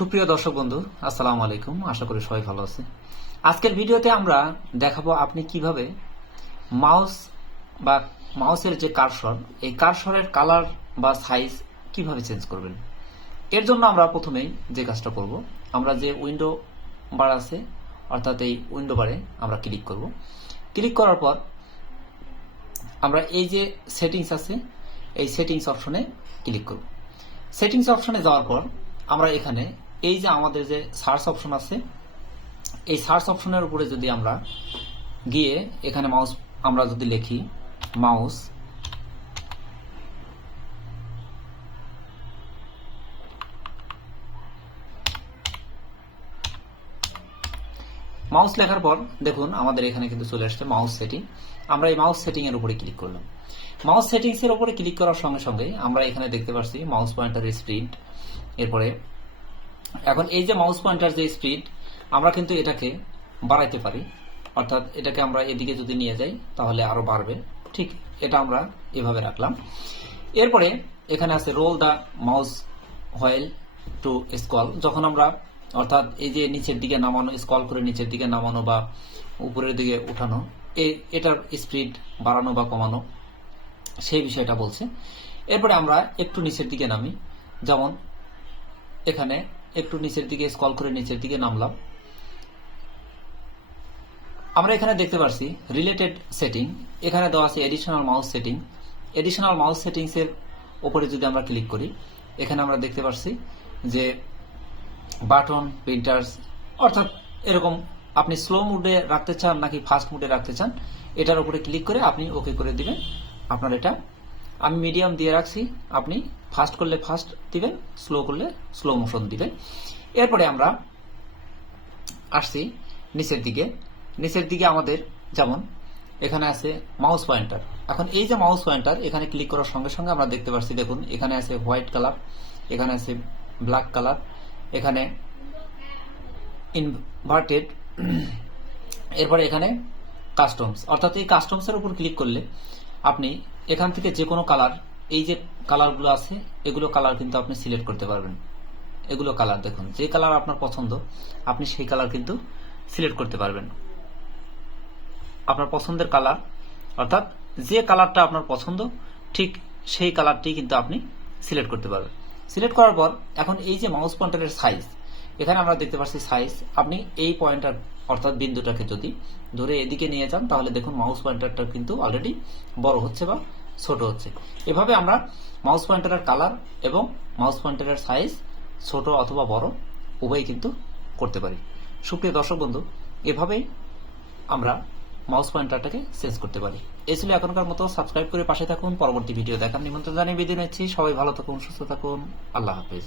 সুপ্রিয় দর্শক বন্ধু, আসসালামু আলাইকুম। আশা করি সবাই ভালো আছে আজকের ভিডিওতে আমরা দেখাবো আপনি কীভাবে মাউস বা মাউসের যে কারসর, এই কারসরের কালার বা সাইজ কীভাবে চেঞ্জ করবেন। এর জন্য আমরা প্রথমেই যে কাজটা করব, আমরা যে উইন্ডো বার আছে, অর্থাৎ এই উইন্ডো বারে আমরা ক্লিক করব। ক্লিক করার পর আমরা এই যে সেটিংস আছে, এই সেটিংস অপশনে ক্লিক করব। সেটিংস অপশনে যাওয়ার পর আমরা এখানে এই যে আমাদের যে সার্চ অপশন আছে, এই সার্চ অপশনের উপরে যদি আমরা গিয়ে এখানে মাউস, আমরা যদি লিখি মাউস মাউস লেখার পর দেখুন আমাদের এখানে কিন্তু চলে আসছে মাউস সেটিং। আমরা এই মাউস সেটিং এর উপরে ক্লিক করলাম। মাউস সেটিংস এর উপরে ক্লিক করার সঙ্গে সঙ্গে আমরা এখানে দেখতে পাচ্ছি মাউস পয়েন্টার স্পিড, এরপরে এখন এই যে মাউস পয়েন্টার যে স্পিড আমরা কিন্তু এটাকে বাড়াইতে পারি। অর্থাৎ এটাকে আমরা এদিকে যদি নিয়ে যাই, তাহলে আরও বাড়বে। ঠিক এটা আমরা এভাবে রাখলাম। এরপরে এখানে আছে roll the mouse wheel to scroll যখন আমরা, অর্থাৎ এই যে নিচের দিকে নামানো স্কল করে নিচের দিকে নামানো বা উপরের দিকে উঠানো এটার স্পিড বাড়ানো বা কমানো, সেই বিষয়টা বলছে। এরপরে আমরা একটু নিচের দিকে নামি। যেমন এখানে একটু নিচের দিকে স্কল করে নিচের দিকে নামলাম। আমরা এখানে দেখতে পাচ্ছি রিলেটেড সেটিং এখানে দেওয়া আছে additional mouse setting additional mouse settings এর উপরে যদি আমরা ক্লিক করি, এখানে আমরা দেখতে পাচ্ছি যে বাটন প্রিন্টার্স অর্থাৎ এরকম আপনি স্লো মুডে রাখতে চান নাকি ফাস্ট মুডে রাখতে চান, এটার উপরে ক্লিক করে আপনি ওকে করে দিবেন। আপনার এটা আমি মিডিয়াম দিয়ে রাখছি। আপনি ফাস্ট করলে ফাস্ট দিবেন স্লো করলে স্লো মোশন দিবেন। এরপরে আমরা আসছি নিচের দিকে। নিচের দিকে আমাদের যেমন এখানে আছে মাউস পয়েন্টার এখন এই যে মাউস পয়েন্টার এখানে ক্লিক করার সঙ্গে সঙ্গে আমরা দেখতে পাচ্ছি দেখুন, এখানে আছে হোয়াইট কালার এখানে আছে ব্ল্যাক কালার এখানে ইনভার্টেড এরপরে এখানে কাস্টমস অর্থাৎ এই কাস্টমসের উপর ক্লিক করলে আপনি এখান থেকে যে কোনো কালার এই যে কালারগুলো আছে, এগুলো কালার কিন্তু আপনি সিলেক্ট করতে পারবেন। এগুলো কালার দেখুন, যে কালার আপনার পছন্দ, আপনি সেই কালার কিন্তু সিলেক্ট করতে পারবেন। আপনার পছন্দের কালার অর্থাৎ যে কালারটা আপনার পছন্দ, ঠিক সেই কালারটি কিন্তু আপনি সিলেক্ট করতে পারবেন। সিলেক্ট করার পর এখন এই যে মাউস পয়েন্টারের সাইজ এখানে আমরা দেখতে পাচ্ছি সাইজ আপনি এই পয়েন্টার অর্থাৎ বিন্দুটাকে যদি ধরে এদিকে নিয়ে যান, তাহলে দেখুন মাউস পয়েন্টারটা কিন্তু অলরেডি বড় হচ্ছে বা ছোট হচ্ছে। এভাবে আমরা মাউস পয়েন্টারের কালার এবং মাউস পয়েন্টারের সাইজ ছোট অথবা বড় উভয় কিন্তু করতে পারি। সুপ্রিয় দর্শক বন্ধু, এভাবেই আমরা মাউস পয়েন্টারটাকে চেঞ্জ করতে পারি। এই ছিল এখনকার মতো। সাবস্ক্রাইব করে পাশে থাকুন। পরবর্তী ভিডিও দেখার নিমন্ত্রণ জানিয়ে বিদায় নিচ্ছি। সবাই ভালো থাকুন, সুস্থ থাকুন। আল্লাহ হাফিজ।